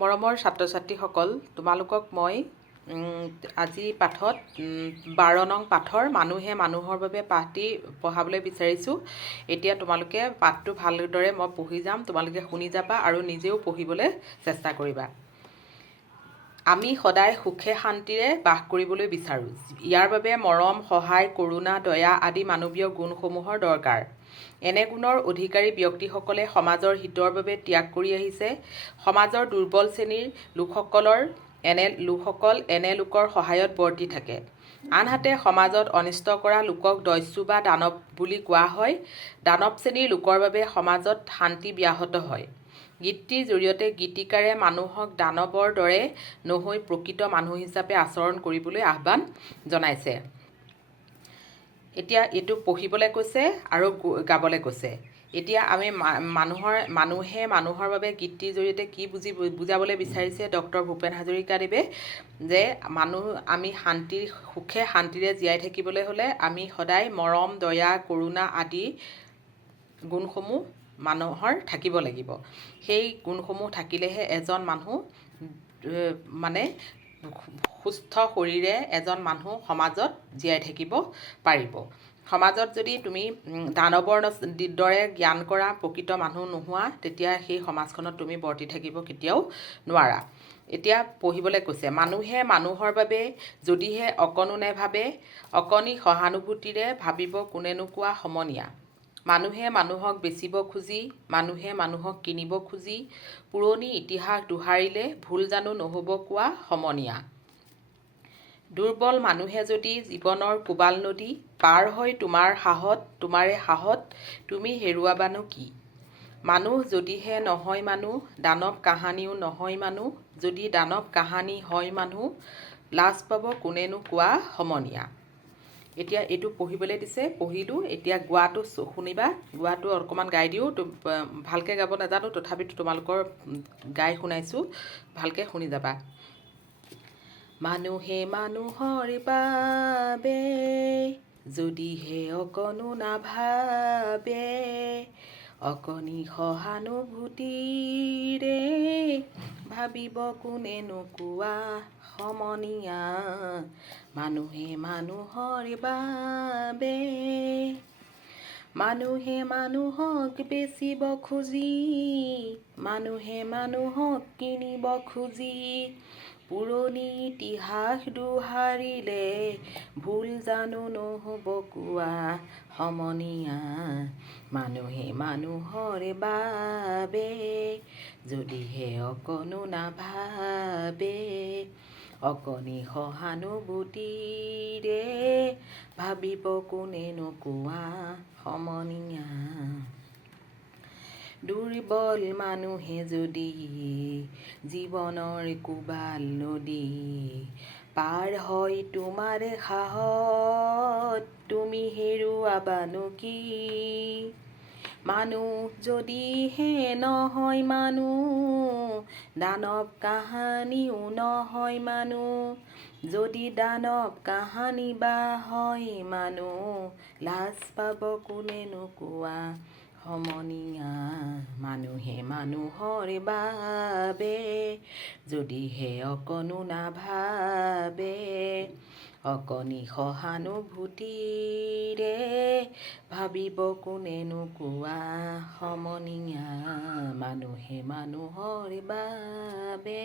মৰমৰ ছাত্ৰ ছাত্ৰীসকল তোমালোকক মই আজি পাঠত বাৰ নং পাঠৰ মানুহে মানুহৰ বাবে পাঠটি পঢ়াবলৈ বিচাৰিছোঁ। এতিয়া তোমালোকে পাঠটো ভালদৰে মই পঢ়ি যাম তোমালোকে শুনি যাবা আৰু নিজেও পঢ়িবলৈ চেষ্টা কৰিবা। আমি সদায় সুখে শান্তিৰে বাস কৰিবলৈ বিচাৰোঁ। ইয়াৰ বাবে মৰম সহায় কৰোণা দয়া আদি মানৱীয় গুণসমূহৰ দৰকাৰ। এনে গুণৰ অধিকাৰী ব্যক্তিসকলে সমাজৰ হিতৰ বাবে ত্যাগ কৰি আহিছে। সমাজৰ দুৰ্বল শ্ৰেণীৰ লোকসকলৰ এনে লোকসকল এনে লোকৰ সহায়ত বৰ্তি থাকে। আনহাতে সমাজত অনিষ্ট কৰা লোকক দস্যু বা দানৱ বুলি কোৱা হয়। দানৱ শ্ৰেণীৰ লোকৰ বাবে সমাজত শান্তি ব্যাহত হয়। গীতটিৰ জৰিয়তে গীতিকাৰে মানুহক দানৱৰ দৰে নহৈ প্ৰকৃত মানুহ হিচাপে আচৰণ কৰিবলৈ আহ্বান জনাইছে। এতিয়া এইটো পঢ়িবলৈ কৈছে আৰু গাবলৈ কৈছে। এতিয়া আমি মানুহৰ, মানুহে মানুহৰ বাবে গীতটিৰ জৰিয়তে কি বুজি, বুজাবলৈ বিচাৰিছে ডক্টৰ ভূপেন হাজৰিকাদেৱে? যে মানুহ, আমি শান্তিৰ সুখে শান্তিৰে জীয়াই থাকিবলৈ হ'লে আমি সদায় মৰম, দয়া, কৰোণা আদি গুণসমূহ মানুহৰ থাকিব লাগিব। সেই গুণসমূহ থাকিলেহে এজন মানুহ মানে সুস্থ শৰীৰে এজন মানুহ সমাজত জীয়াই থাকিব পাৰিব। সমাজত যদি তুমি দানৱৰ দৰে জ্ঞান কৰা প্ৰকৃত মানুহ নোহোৱা তেতিয়া সেই সমাজখনত তুমি বৰ্তি থাকিব কেতিয়াও নোৱাৰা। এতিয়া পঢ়িবলৈ কৈছে মানুহে মানুহৰ বাবে যদিহে অকণো নেভাবে অকণি সহানুভূতিৰে ভাবিব কোনেনো কোৱা সমনীয়া। মানুহে মানুহক বেচিব খুজি, মানুহে মানুহক কিনিব খুজি, পুৰণি ইতিহাস দোহাৰিলে ভুল জানো নহ'ব কোৱা সমনীয়া। দুৰ্বল মানুহে যদি জীৱনৰ কোবাল নদী পাৰ হৈ তোমাৰ সাহত তোমাৰে সাহত তুমি হেৰুৱাবানো কি? মানুহ যদিহে নহয় মানুহ, দানৱ কাহানিও নহয় মানুহ, যদি দানৱ কাহানি হয় মানুহ, লাজ পাব কোনেনো কোৱা সমনীয়া? এতিয়া এইটো পঢ়িবলৈ দিছে, পঢ়িলোঁ, এতিয়া গোৱাটো শুনিবা, গোৱাটো অকণমান গাই দিওঁ ভালকৈ গাব নাজানো, তথাপিতো তোমালোকৰ গাই শুনাইছোঁ, ভালকৈ শুনি যাবা। মানুহে মানুহৰ বাবে, যদিহে অকণো নাভাবে, অকণি সহানুভূতিৰে ভাবিব কোনেনো কোৱা সমনীয়া মানুহে মানুহৰ বাবে মানুহে মানুহক বেচিব খুজি মানুহে মানুহক কিনিব খুজি পুৰণি ইতিহাস দোহাৰিলে ভুল জানো নহ'ব কোৱা সমনীয়া মানুহে মানুহৰ বাবে যদিহে অকণো নাভাবে অকণি সহানুভূতিৰে ভাবিব কোনেনো কোৱা সমনীয়া। দুৰ্বল মানুহে যদি জীৱনৰ কোবাল নদী পাৰ হয় তোমাৰে সাহত তুমি হেৰুৱাবানো কি? মানুহ যদিহে নহয় মানুহ দানৱ কাহানিও নহয় মানুহ যদি দানৱ কাহানি বা হয় মানুহ লাজ পাব কোনেনো কোৱা? সমনীয়া মানুহে মানুহৰ বাবে যদিহে অকণো নাভাবে অকণি সহানুভূতিৰে ভাবিব কোনেনো কোৱা সমনীয়া মানুহে মানুহৰ বাবে।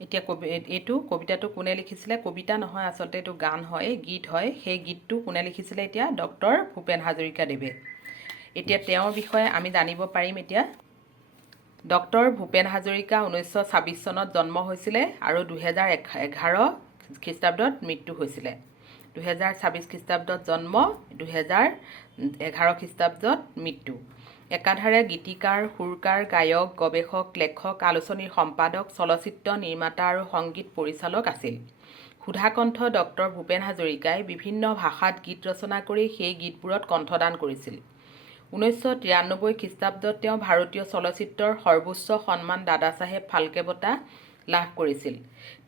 এতিয়া কবি এইটো কবিতাটো কোনে লিখিছিলে? কবিতা নহয় আচলতে এইটো গান হয় গীত হয়। সেই গীতটো কোনে লিখিছিলে এতিয়া? ডক্টৰ ভূপেন হাজৰিকাদেৱে। এতিয়া তেওঁৰ বিষয়ে আমি জানিব পাৰিম এতিয়া। ডক্টৰ ভূপেন হাজৰিকা ঊনৈছশ ছাব্বিছ চনত জন্ম হৈছিলে আৰু দুহেজাৰ এঘা- এঘাৰ খ্ৰীষ্টাব্দত মৃত্যু হৈছিলে। দুহেজাৰ ছাব্বিছ খ্ৰীষ্টাব্দত জন্ম দুহেজাৰ এঘাৰ খ্ৰীষ্টাব্দত মৃত্যু। একাধাৰে গীতিকাৰ সুৰকাৰ গায়ক গৱেষক লেখক আলোচনীৰ সম্পাদক চলচ্চিত্ৰ নিৰ্মাতা আৰু সংগীত পৰিচালক আছিল। সুধাকণ্ঠ ডক্টৰ ভূপেন হাজৰিকাই বিভিন্ন ভাষাত গীত ৰচনা কৰি সেই গীতবোৰত কণ্ঠদান কৰিছিল। ঊনৈছশ তিৰান্নব্বৈ খ্ৰীষ্টাব্দত তেওঁ ভাৰতীয় চলচ্চিত্ৰৰ সৰ্বোচ্চ সন্মান দাদাচাহেব ফাল্কে বঁটা লাভ কৰিছিল।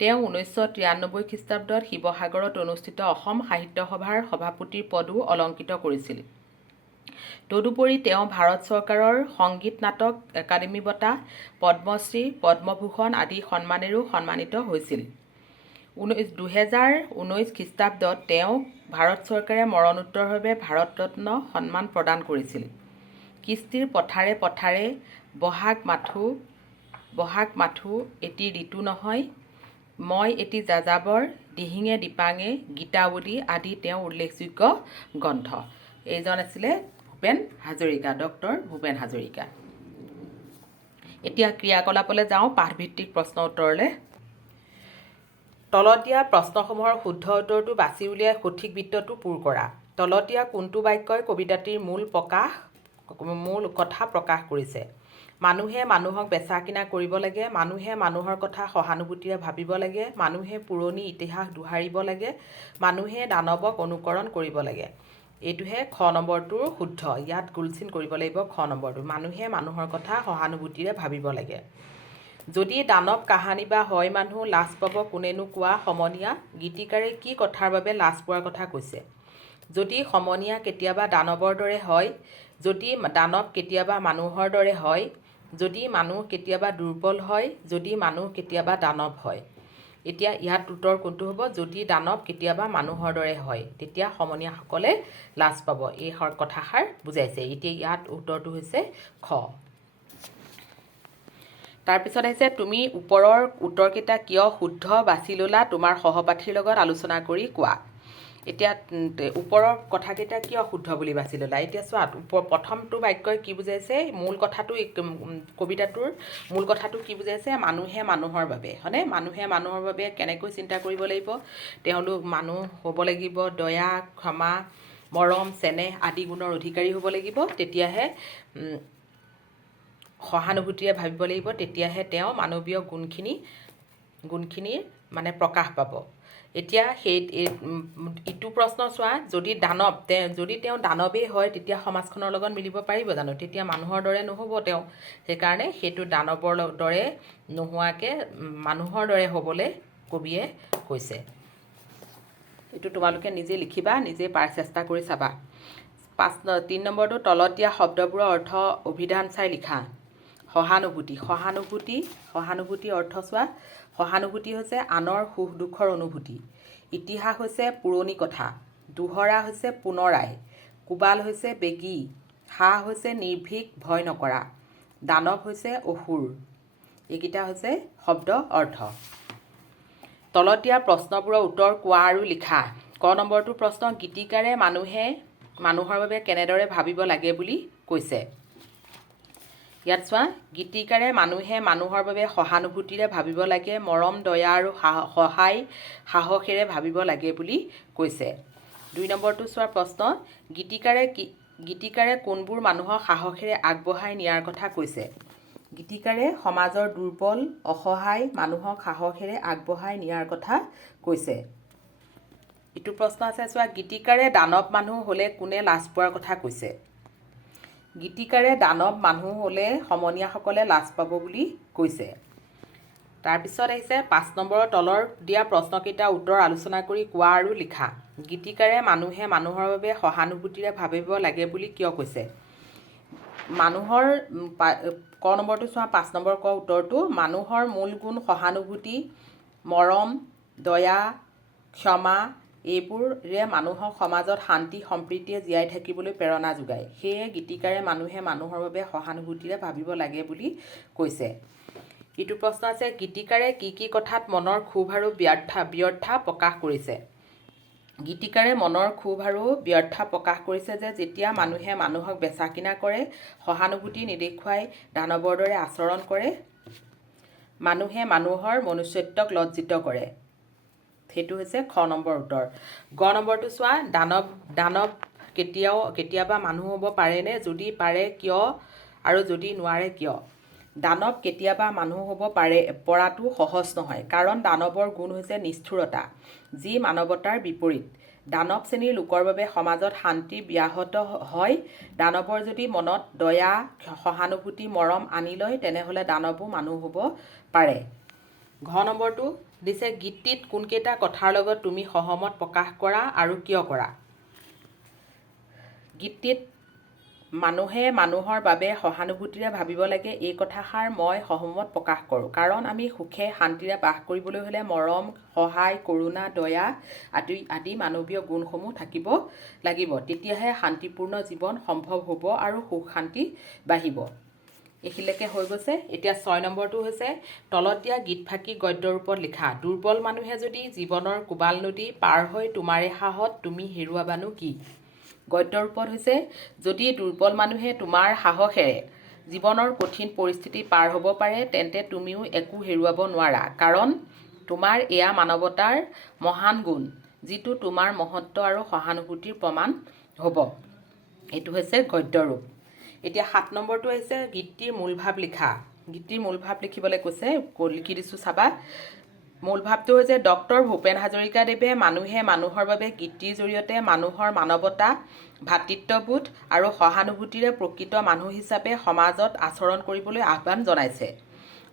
তেওঁ ঊনৈছশ তিৰান্নব্বৈ খ্ৰীষ্টাব্দত শিৱসাগৰত অনুষ্ঠিত অসম সাহিত্য সভাৰ সভাপতিৰ পদো অলংকৃত কৰিছিল। তদুপৰি তেওঁ ভাৰত চৰকাৰৰ সংগীত নাটক একাডেমী বঁটা পদ্মশ্ৰী পদ্মভূষণ আদি সন্মানেৰেও সন্মানিত হৈছিল। ঊনৈছ দুহেজাৰ ঊনৈছ খ্ৰীষ্টাব্দত তেওঁক ভাৰত চৰকাৰে মৰণোত্তৰভাৱে ভাৰত ৰত্ন সন্মান প্ৰদান কৰিছিল। কৃষ্টিৰ পথাৰে পথাৰে বহাগ মাথো বহাগ মাথো এটি ঋতু নহয় মই এটি যাযাবৰ দিহিঙে দিপাঙে গীতাৱলী আদি তেওঁৰ উল্লেখযোগ্য গ্ৰন্থ। এইজন আছিলে ভূপেন হাজৰিকা ডক্টৰ ভূপেন হাজৰিকা। এতিয়া ক্ৰিয়াকলাপলৈ যাওঁ পাঠভিত্তিক প্ৰশ্ন উত্তৰলৈ। তলত দিয়া প্ৰশ্নসমূহৰ শুদ্ধ উত্তৰটো বাছি উলিয়াই সঠিক বৃত্তটো পূৰ কৰা। তলত দিয়া কোনটো বাক্যই কবিতাটিৰ মূল প্ৰকাশ মূল কথা প্ৰকাশ কৰিছে? মানুহে মানুহক বেচা কিনা কৰিব লাগে মানুহে মানুহৰ কথা সহানুভূতিৰে ভাবিব লাগে মানুহে পুৰণি ইতিহাস দোহাৰিব লাগে মানুহে দানৱক অনুকৰণ কৰিব লাগে। এইটোহে খ নম্বৰটোৰ শুদ্ধ। ইয়াত গোলচিন কৰিব লাগিব খ নম্বৰটো। মানুহে মানুহৰ কথা সহানুভূতিৰে ভাবিব লাগে। যদি দানৱ কাহানী বা হয় মানুহ লাজ পাব কোনেনো কোৱা সমনীয়া গীতিকাৰে কি কথাৰ বাবে লাজ পোৱাৰ কথা কৈছে? যদি সমনীয়া কেতিয়াবা দানৱৰ দৰে হয় যদি দানৱ কেতিয়াবা মানুহৰ দৰে হয় যদি মানুহ কেতিয়াবা দুৰ্বল হয় যদি মানুহ কেতিয়াবা দানৱ হয়। এতিয়া ইয়াত উত্তৰ কোনটো হ'ব? যদি দানৱ কেতিয়াবা মানুহৰ দৰে হয় তেতিয়া সমনীয়াসকলে লাজ পাব। এই কথাষাৰ বুজাইছে। এতিয়া ইয়াত উত্তৰটো হৈছে খ। তাৰপিছত আহিছে তুমি ওপৰৰ উত্তৰকেইটা কিয় শুদ্ধ বাছি ল'লা? তোমাৰ সহপাঠীৰ লগত আলোচনা কৰি কোৱা। এতিয়া ওপৰৰ কথাকেইটা কিয় শুদ্ধ বুলি বাছি ল'লা? এতিয়া চোৱা প্ৰথমটো বাক্যই কি বুজাইছে? মূল কথাটো কবিতাটোৰ মূল কথাটো কি বুজাইছে? মানুহে মানুহৰ বাবে। হয়নে? মানুহে মানুহৰ বাবে কেনেকৈ চিন্তা কৰিব লাগিব? তেওঁলোক মানুহ হ'ব লাগিব দয়া ক্ষমা মৰম চেনেহ আদি গুণৰ অধিকাৰী হ'ব লাগিব। তেতিয়াহে সহানুভূতিৰে ভাবিব লাগিব তেতিয়াহে তেওঁ মানৱীয় গুণখিনি গুণখিনিৰ মানে প্ৰকাশ পাব। এতিয়া সেই ইটো প্ৰশ্ন চোৱা যদি দানৱ তে যদি তেওঁ দানৱেই হয় তেতিয়া সমাজখনৰ লগত মিলিব পাৰিব জানো? তেতিয়া মানুহৰ দৰে নহ'ব তেওঁ। সেইকাৰণে সেইটো দানৱৰ দৰে নোহোৱাকৈ মানুহৰ দৰে হ'বলৈ কবিয়ে কৈছে। এইটো তোমালোকে নিজে লিখিবা নিজে পাৰ চেষ্টা কৰি চাবা। পাঁচ তিনি নম্বৰটো তলত দিয়া শব্দবোৰৰ অৰ্থ অভিধান চাই লিখা। সহানুভূতি। সহানুভূতি সহানুভূতি অৰ্থ চোৱা। সহানুভূতি হৈছে আনৰ সুখ দুখৰ অনুভূতি। ইতিহাস হৈছে পুৰণি কথা। দোহৰা হৈছে পুনৰাই। কোবাল হৈছে বেগী। হাঁহ হৈছে নিৰ্ভীক ভয় নকৰা। দানৱ হৈছে অসুৰ। এইকেইটা হৈছে শব্দ অৰ্থ। তলত দিয়া প্ৰশ্নবোৰৰ উত্তৰ কোৱা আৰু লিখা। ক নম্বৰটো প্ৰশ্ন গীতিকাৰে মানুহে মানুহৰ বাবে কেনেদৰে ভাবিব লাগে বুলি কৈছে। ইয়াত চোৱা গীতিকাৰে মানুহে মানুহৰ বাবে সহানুভূতিৰে ভাবিব লাগে মৰম দয়া আৰু সাহ- সহায় সাহসেৰে ভাবিব লাগে বুলি কৈছে। দুই নম্বৰটো চোৱা প্ৰশ্ন গীতিকাৰে কি গীতিকাৰে কোনবোৰ মানুহক সাহসেৰে আগবঢ়াই নিয়াৰ কথা কৈছে? গীতিকাৰে সমাজৰ দুৰ্বল অসহায় মানুহক সাহসেৰে আগবঢ়াই নিয়াৰ কথা কৈছে। ইটো প্ৰশ্ন আছে চোৱা গীতিকাৰে দানৱ মানুহ হ'লে কোনে লাজ পোৱাৰ কথা কৈছে? গীতিকাৰে দানৱ মানুহ হ'লে সমনীয়াসকলে লাজ পাব বুলি কৈছে। তাৰপিছত আহিছে পাঁচ নম্বৰৰ তলৰ দিয়া প্ৰশ্নকেইটাৰ উত্তৰ আলোচনা কৰি কোৱা আৰু লিখা। গীতিকাৰে মানুহে মানুহৰ বাবে সহানুভূতিৰে ভাবিব লাগে বুলি কিয় কৈছে? মানুহৰ ক নম্বৰটো চোৱা পাঁচ নম্বৰ ক উত্তৰটো মানুহৰ মূল গুণ সহানুভূতি মৰম দয়া ক্ষমা এইবোৰে মানুহক সমাজত শান্তি সম্প্ৰীতিয়ে জীয়াই থাকিবলৈ প্ৰেৰণা যোগায়। সেয়ে গীতিকাৰে মানুহে মানুহৰ বাবে সহানুভূতিৰে ভাবিব লাগে বুলি কৈছে। ইটো প্ৰশ্ন আছে গীতিকাৰে কি কি কথাত মনৰ ক্ষোভ আৰু ব্যৰ্থা ব্যৰ্থা প্ৰকাশ কৰিছে? গীতিকাৰে মনৰ ক্ষোভ আৰু ব্যৰ্থা প্ৰকাশ কৰিছে যে যেতিয়া মানুহে মানুহক বেচা কিনা কৰে সহানুভূতি নেদেখুৱাই দানৱৰ দৰে আচৰণ কৰে মানুহে মানুহৰ মনুষ্যত্বক লজ্জিত কৰে। সেইটো হৈছে খ নম্বৰ উত্তৰ। গ নম্বৰটো চোৱা দানৱ দানৱ কেতিয়াও কেতিয়াবা মানুহ হ'ব পাৰেনে? যদি পাৰে কিয়? আৰু যদি নোৱাৰে কিয়? দানৱ কেতিয়াবা মানুহ হ'ব পাৰে পৰাটো সহজ নহয় কাৰণ দানৱৰ গুণ হৈছে নিষ্ঠুৰতা যি মানৱতাৰ বিপৰীত। দানৱ শ্ৰেণীৰ লোকৰ বাবে সমাজত শান্তি ব্যাহত হয়। দানৱৰ যদি মনত দয়া সহানুভূতি মৰম আনি লয় তেনেহ'লে দানৱো মানুহ হ'ব পাৰে। ঘ নম্বৰটো দিছে গীতটিত কোনকেইটা কথাৰ লগত তুমি সহমত প্ৰকাশ কৰা আৰু কিয় কৰা? গীতটিত মানুহে মানুহৰ বাবে সহানুভূতিৰে ভাবিব লাগে এই কথাষাৰ মই সহমত প্ৰকাশ কৰোঁ। কাৰণ আমি সুখে শান্তিৰে বাস কৰিবলৈ হ'লে মৰম সহায় কৰোণা দয়া আদি আদি মানৱীয় গুণসমূহ থাকিব লাগিব। তেতিয়াহে শান্তিপূৰ্ণ জীৱন সম্ভৱ হ'ব আৰু সুখ শান্তি বাঢ়িব। এইখিনিলৈকে হৈ গৈছে। এতিয়া ছয় নম্বৰটো হৈছে তলত দিয়া গীতফাকি গদ্য ৰূপত লিখা দুৰ্বল মানুহে যদি জীৱনৰ কোবাল নদী পাৰ হৈ তোমাৰে সাহত তুমি হেৰুৱাবানো কি? গদ্য ৰূপত হৈছে যদি দুৰ্বল মানুহে তোমাৰ সাহসেৰে জীৱনৰ কঠিন পৰিস্থিতি পাৰ হ'ব পাৰে তেন্তে তুমিও একো হেৰুৱাব নোৱাৰা। কাৰণ তোমাৰ এয়া মানৱতাৰ মহান গুণ যিটো তোমাৰ মহত্ব আৰু সহানুভূতিৰ প্ৰমাণ হ'ব। এইটো হৈছে গদ্য ৰূপ। এতিয়া সাত নম্বৰটো হৈছে গীতটিৰ মূল ভাৱ লিখা। গীতটিৰ মূল ভাৱ লিখিবলৈ কৈছে লিখি দিছোঁ চাবা। মূল ভাৱটো হৈছে ডক্টৰ ভূপেন হাজৰিকাদেৱে মানুহে মানুহৰ বাবে গীতিৰ জৰিয়তে মানুহৰ মানৱতা ভাতৃত্ববোধ আৰু সহানুভূতিৰে প্ৰকৃত মানুহ হিচাপে সমাজত আচৰণ কৰিবলৈ আহ্বান জনাইছে।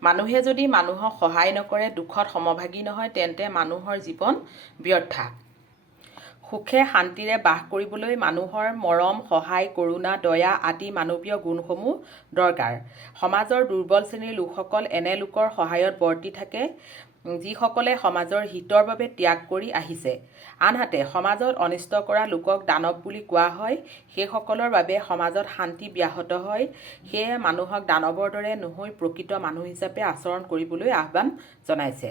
মানুহে যদি মানুহক সহায় নকৰে দুখত সমভাগী নহয় তেন্তে মানুহৰ জীৱন ব্যৰ্থা। সুখে শান্তিৰে বাস কৰিবলৈ মানুহৰ মৰম সহায় কৰোণা দয়া আদি মানৱীয় গুণসমূহ দৰকাৰ। সমাজৰ দুৰ্বল শ্ৰেণীৰ লোকসকল এনে লোকৰ সহায়ত বৰ্তি থাকে যিসকলে সমাজৰ হিতৰ বাবে ত্যাগ কৰি আহিছে। আনহাতে সমাজত অনিষ্ট কৰা লোকক দানৱ বুলি কোৱা হয় সেইসকলৰ বাবে সমাজত শান্তি ব্যাহত হয় সেয়ে মানুহক দানৱৰ দৰে নহৈ প্ৰকৃত মানুহ হিচাপে আচৰণ কৰিবলৈ আহ্বান জনাইছে।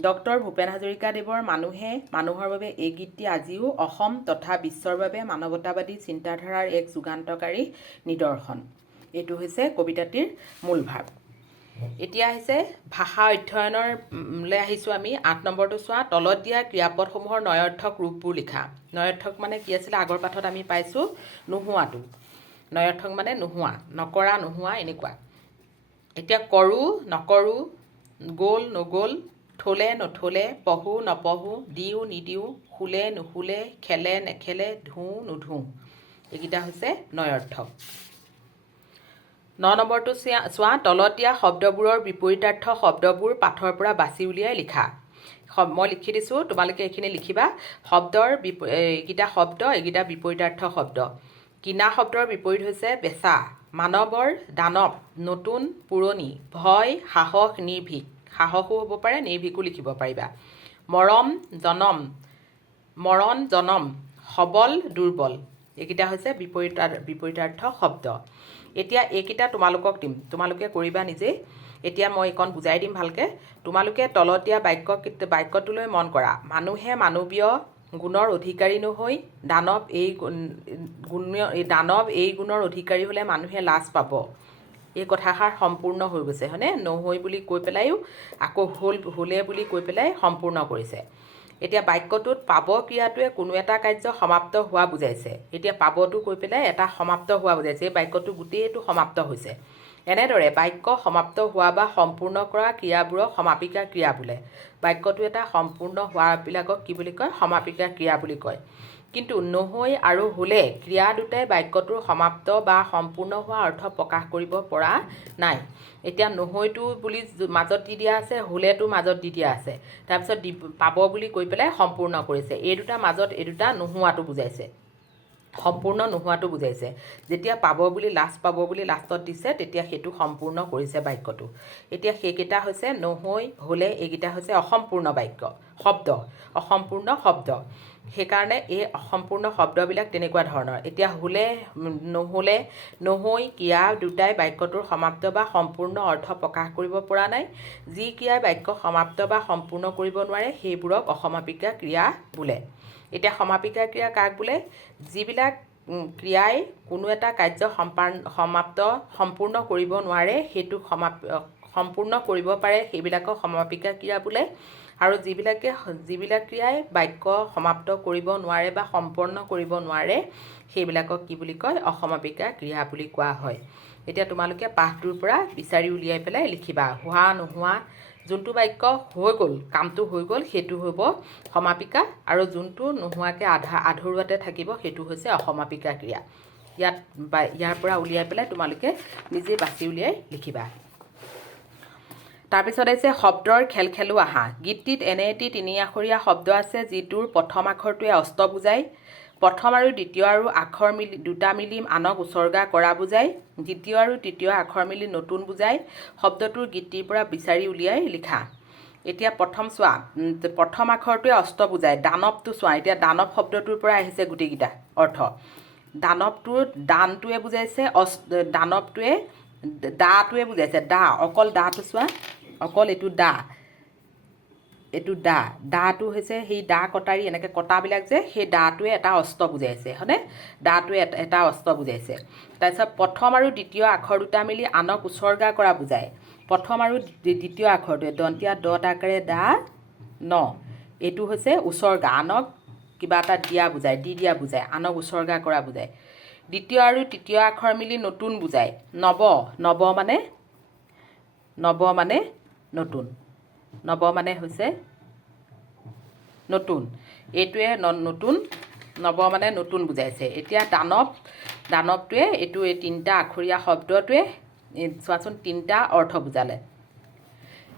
ডক্টৰ ভূপেন হাজৰিকাদেৱৰ মানুহে মানুহৰ বাবে এই গীতটি আজিও অসম তথা বিশ্বৰ বাবে মানৱতাবাদী চিন্তাধাৰাৰ এক যুগান্তকাৰী নিদৰ্শন। এইটো হৈছে কবিতাটিৰ মূল ভাৱ এতিয়া আহিছে ভাষা অধ্যয়নৰ উম, লৈ আহিছোঁ আমি। আঠ নম্বৰটো চোৱা। তলত দিয়া ক্ৰিয়াপদসমূহৰ নয়ৰ্থক ৰূপবোৰ লিখা। নয়ৰ্থক মানে কি আছিলে? আগৰ পাঠত আমি পাইছোঁ নোহোৱাটো। নয়ৰ্থক মানে নোহোৱা নকৰা নোহোৱা এনেকুৱা। এতিয়া কৰোঁ নকৰোঁ গ'ল নগ'ল থলে নথলে পঢ়ো নপঢ়ো দিওঁ নিদিওঁ শুলে নুশুলে খেলে নেখেলে ধুওঁ নুধুওঁ এইকেইটা হৈছে নয়ৰ্থক ন নম্বৰটো চোৱা চোৱা তলত দিয়া শব্দবোৰৰ বিপৰীতাৰ্থ শব্দবোৰ পাঠৰ পৰা বাছি উলিয়াই লিখা। মই লিখি দিছোঁ তোমালোকে এইখিনি লিখিবা। শব্দৰ বিপ এইকেইটা শব্দ এইকেইটা বিপৰীতাৰ্থ শব্দ। কিনা শব্দৰ বিপৰীত হৈছে বেচা। মানৱৰ দানৱ নতুন পুৰণি। ভয় সাহস নিৰ্ভীক। সাহসো হ'ব পাৰে নিৰ্ভীকো লিখিব পাৰিবা। মৰম জনম মৰণ জনম সবল দুৰ্বল। এইকেইটা হৈছে বিপৰীতা বিপৰীতাৰ্থ শব্দ। এতিয়া এইকেইটা তোমালোকক দিম। তোমালোকে কৰিবা নিজেই। এতিয়া মই এইকণ বুজাই দিম ভালকৈ। তোমালোকে তলত দিয়া বাক্য বাক্যটোলৈ মন কৰা। মানুহে মানৱীয় গুণৰ অধিকাৰী নহৈ দানৱ এই গুণ- গুণ এই দানৱ এই গুণৰ অধিকাৰী হ'লে মানুহে লাজ পাব। এই কথাষাৰ সম্পূৰ্ণ হৈ গৈছে হয়নে? নহৈ বুলি কৈ পেলাইও আকৌ হ'ল হ'লে বুলি কৈ পেলাই সম্পূৰ্ণ কৰিছে। এতিয়া বাক্যটোত পাব ক্ৰিয়াটোৱে কোনো এটা কাৰ্য সমাপ্ত হোৱা বুজাইছে। এতিয়া পাবটো কৈ পেলাই এটা সমাপ্ত হোৱা বুজাইছে। এই বাক্যটো গোটেইটো সমাপ্ত হৈছে। এনেদৰে বাক্য সমাপ্ত হোৱা বা সম্পূৰ্ণ কৰা ক্ৰিয়াবোৰক সমাপিকা ক্ৰিয়া বোলে। বাক্যটো এটা সম্পূৰ্ণ হোৱাবিলাকক কি বুলি কয়? সমাপিকা ক্ৰিয়া বুলি কয়। কিন্তু নহৈ আৰু হ'লে ক্ৰিয়া দুটাই বাক্যটোৰ সমাপ্ত বা সম্পূৰ্ণ হোৱা অৰ্থ প্ৰকাশ কৰিব পৰা নাই। এতিয়া নহৈটো বুলি মাজত দি দিয়া আছে হ'লেতো মাজত দি দিয়া আছে। তাৰপিছত দি পাব বুলি কৈ পেলাই সম্পূৰ্ণ কৰিছে। এই দুটা মাজত এই দুটা নোহোৱাটো বুজাইছে। সম্পূৰ্ণ নোহোৱাটো বুজাইছে। যেতিয়া পাব বুলি লাষ্ট পাব বুলি লাষ্টত দিছে তেতিয়া সেইটো সম্পূৰ্ণ কৰিছে বাক্যটো। এতিয়া সেইকেইটা হৈছে নহৈ হ'লে এইকেইটা হৈছে অসম্পূৰ্ণ বাক্য শব্দ। অসম্পূৰ্ণ শব্দ। সেইকাৰণে এই অসম্পূৰ্ণ শব্দবিলাক তেনেকুৱা ধৰণৰ। এতিয়া হ'লে নহ'লে নহৈ ক্ৰিয়া দুটাই বাক্যটোৰ সমাপ্ত বা সম্পূৰ্ণ অৰ্থ প্ৰকাশ কৰিব পৰা নাই। যি ক্ৰিয়াই বাক্য সমাপ্ত বা সম্পূৰ্ণ কৰিব নোৱাৰে সেইবোৰক অসমাপিকা ক্ৰিয়া বোলে। এতিয়া সমাপিকা ক্ৰিয়া কাক বোলে? যিবিলাক ক্ৰিয়াই কোনো এটা কাৰ্য সমাপ্ত সম্পূৰ্ণ কৰিব নোৱাৰে সেইটো সমাপ সম্পূৰ্ণ কৰিব পাৰে সেইবিলাকক সমাপিকা ক্ৰিয়া বোলে। আৰু যিবিলাকে যিবিলাক ক্ৰিয়াই বাক্য সমাপ্ত কৰিব নোৱাৰে বা সম্পন্ন কৰিব নোৱাৰে সেইবিলাকক কি বুলি কয়? অসমাপিকা ক্ৰিয়া বুলি কোৱা হয়। এতিয়া তোমালোকে পাঠটোৰ পৰা বিচাৰি উলিয়াই পেলাই লিখিবা হোৱা নোহোৱা যোনটো বাক্য হৈ গ'ল কামটো হৈ গ'ল সেইটো হ'ব সমাপিকা আৰু যোনটো নোহোৱাকৈ আধা আধৰুৱাতে থাকিব সেইটো হৈছে অসমাপিকা ক্ৰিয়া। ইয়াত বা ইয়াৰ পৰা উলিয়াই পেলাই তোমালোকে নিজে বাছি উলিয়াই লিখিবা। তাৰপিছত আহিছে শব্দৰ খেল খেলো আহা। গীতটিত এনে এটি তিনি আখৰীয়া শব্দ আছে যিটোৰ প্ৰথম আখৰটোৱে অস্ত বুজায়, প্ৰথম আৰু দ্বিতীয় আৰু আখৰ মিলি, দুটা মিলি আনক উচৰ্গা কৰা বুজায়, দ্বিতীয় আৰু তৃতীয় আখৰ মিলি নতুন বুজায়, শব্দটোৰ গীতিৰ পৰা বিচাৰি উলিয়াই লিখা। এতিয়া প্ৰথম চোৱা প্ৰথম আখৰটোৱে অস্ত বুজায়, দানৱটো চোৱা, এতিয়া দানৱ শব্দটোৰ পৰা আহিছে গোটেইকেইটা অৰ্থ। দানৱটোৰ দানটোৱে বুজাইছে অচ দানৱটোৱে, দাটোৱে বুজাইছে, দা, অকল দাটো চোৱা অকল এইটো দা এইটো দা দাটো হৈছে সেই দা কটাৰী এনেকৈ কটাবিলাক যে সেই দাটোৱে এটা অস্ত্ৰ বুজাইছে হয়নে দাটোৱে এটা অস্ত্ৰ বুজাইছে তাৰপিছত প্ৰথম আৰু দ্বিতীয় আখৰ দুটা মিলি আনক উচৰ্গা কৰা বুজায় প্ৰথম আৰু দ্বি- দ্বিতীয় আখৰটোৱে দন্তীয়া দত আকাৰে দা ন এইটো হৈছে উচৰ্গা আনক কিবা এটা দিয়া বুজায় দি দিয়া বুজায় আনক উচৰ্গা কৰা বুজায় দ্বিতীয় আৰু তৃতীয় আখৰ মিলি নতুন বুজায় নৱ নৱ মানে নৱ মানে নতুন। নৱ মানে হৈছে নতুন। এইটোৱে নতুন, নৱ মানে নতুন বুজাইছে। এতিয়া দানৱ, দানৱটোৱে এইটো এই তিনিটা আখৰীয়া শব্দটোৱে চোৱাচোন তিনিটা অৰ্থ বুজালে।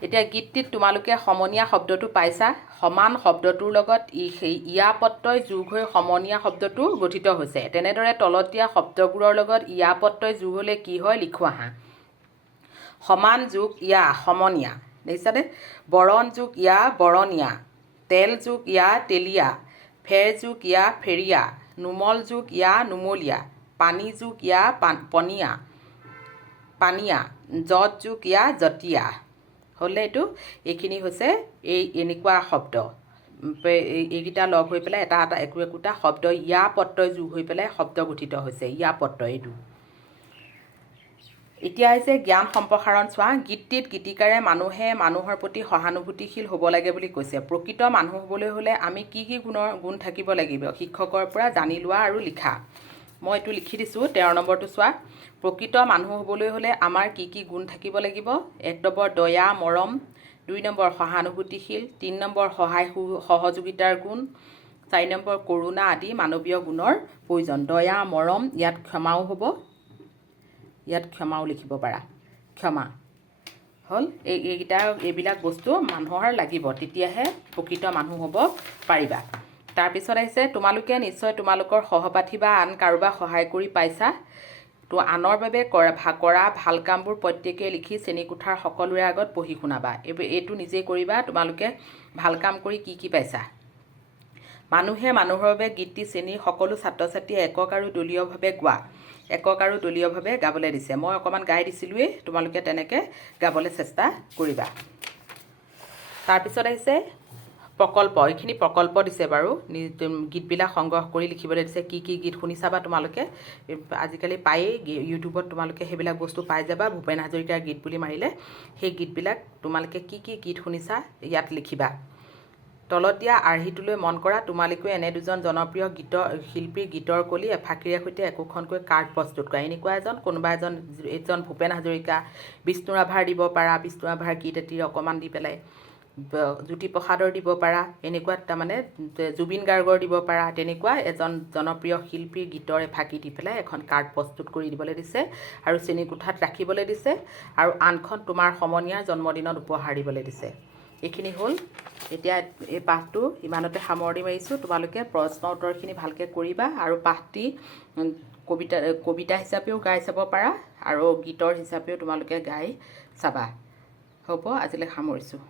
এতিয়া গীতটিত তোমালোকে সমনীয়া শব্দটো পাইছা। সমান শব্দটোৰ লগত ই সেই ইয়া প্ৰত্যয় যোগ হৈ সমনীয়া শব্দটো গঠিত হৈছে। তেনেদৰে তলত দিয়া শব্দবোৰৰ লগত ইয়া প্ৰত্যয় যোগ হ'লে কি হয় লিখোঁ আহা। সমান যোগ ইয়া সমনীয়া। দেখিছানে? বৰণ যোগ ইয়া বৰণীয়া, তেল যোগ ইয়া তেলীয়া, ফেৰ যোগ ইয়া ফেৰীয়া, নুমল যোগ ইয়া নুমলীয়া, পানী যোগ ইয়া পান পনীয়া, পানীয়া, যত যোগ ইয়া জতীয়া হ'লনে এইটো? এইখিনি হৈছে এই এনেকুৱা শব্দ। এই- এইকেইটা লগ হৈ পেলাই এটা এটা একো একোটা শব্দ ইয়া প্ৰত্যয় যোগ হৈ পেলাই শব্দ গঠিত হৈছে। ইয়া প্ৰত্যয় এইটো। এতিয়া হৈছে জ্ঞান সম্প্ৰসাৰণ চোৱা গীতটিত গীতিকাৰে মানুহে মানুহৰ প্ৰতি সহানুভূতিশীল হ'ব লাগে বুলি কৈছে। প্ৰকৃত মানুহ হ'বলৈ হ'লে আমি কি কি গুণৰ গুণ থাকিব লাগিব? শিক্ষকৰ পৰা জানি লোৱা আৰু লিখা। মই এইটো লিখি দিছোঁ তেৰ নম্বৰটো চোৱা। প্ৰকৃত মানুহ হ'বলৈ হ'লে আমাৰ কি কি গুণ থাকিব লাগিব? এক নম্বৰ দয়া মৰম। দুই নম্বৰ সহানুভূতিশীল। তিনি নম্বৰ সহায় সহযোগিতাৰ গুণ। চাৰি নম্বৰ কৰোণা আদি মানৱীয় গুণৰ প্ৰয়োজন। দয়া মৰম ইয়াত ক্ষমাও হ'ব। ইয়াত ক্ষমাও লিখিব পাৰা। ক্ষমা। হ'ল এই এইকেইটা এইবিলাক বস্তু মানুহৰ লাগিব তেতিয়াহে প্ৰকৃত মানুহ হ'ব পাৰিবা। তাৰপিছত আহিছে তোমালোকে নিশ্চয় তোমালোকৰ সহপাঠী বা আন কাৰোবাক সহায় কৰি পাইছা। তো আনৰ বাবে কৰা কৰা ভাল কামবোৰ প্ৰত্যেকেই লিখি শ্ৰেণীকোঠাৰ সকলোৰে আগত পঢ়ি শুনাবা। এইটো নিজেই কৰিবা তোমালোকে ভাল কাম কৰি কি কি পাইছা। মানুহে মানুহৰ বাবে গীতটি শ্ৰেণীৰ সকলো ছাত্ৰ ছাত্ৰীয়ে একক আৰু দলীয়ভাৱে গোৱা। একক আৰু দলীয়ভাৱে গাবলৈ দিছে। মই অকণমান গাই দিছিলোঁৱেই, তোমালোকে তেনেকৈ গাবলৈ চেষ্টা কৰিবা। তাৰপিছত আহিছে প্ৰকল্প। এইখিনি প্ৰকল্প দিছে বাৰু। গীতবিলাক সংগ্ৰহ কৰি লিখিবলৈ দিছে। কি কি গীত শুনি চাবা তোমালোকে? আজিকালি পায়েই ইউটিউবত তোমালোকে সেইবিলাক বস্তু পাই যাবা। ভূপেন হাজৰিকাৰ গীত বুলি মাৰিলে। সেই গীতবিলাক তোমালোকে কি কি গীত শুনিছা? ইয়াত লিখিবা। তলত দিয়া আৰ্হিটোলৈ মন কৰা তোমালোকেও এনে দুজন জনপ্ৰিয় গীতৰ শিল্পীৰ গীতৰ কলি এফাকিৰে সৈতে একোখনকৈ কাৰ্ড প্ৰস্তুত কৰা। এনেকুৱা এজন কোনোবা এজন এজন ভূপেন হাজৰিকা বিষ্ণু ৰাভাৰ দিব পাৰা বিষ্ণু ৰাভাৰ গীত এটি অকণমান দি পেলাই জ্যোতিপ্ৰসাদৰ দিব পাৰা এনেকুৱা তাৰমানে জুবিন গাৰ্গৰ দিব পাৰা তেনেকুৱা এজন জনপ্ৰিয় শিল্পীৰ গীতৰ এফাকি দি পেলাই এখন কাৰ্ড প্ৰস্তুত কৰি দিবলৈ দিছে আৰু শ্ৰেণীকোঠাত ৰাখিবলৈ দিছে আৰু আনখন তোমাৰ সমনীয়াৰ জন্মদিনত উপহাৰ দিবলৈ দিছে। এইখিনি হ'ল। এতিয়া এই পাঠটো ইমানতে সামৰণি মাৰিছোঁ। তোমালোকে প্ৰশ্ন উত্তৰখিনি ভালকৈ কৰিবা আৰু পাঠটি কবিতা কবিতা হিচাপেও গাই চাব পাৰা আৰু গীতৰ হিচাপেও তোমালোকে গাই চাবা। হ'ব, আজিলৈ সামৰিছোঁ।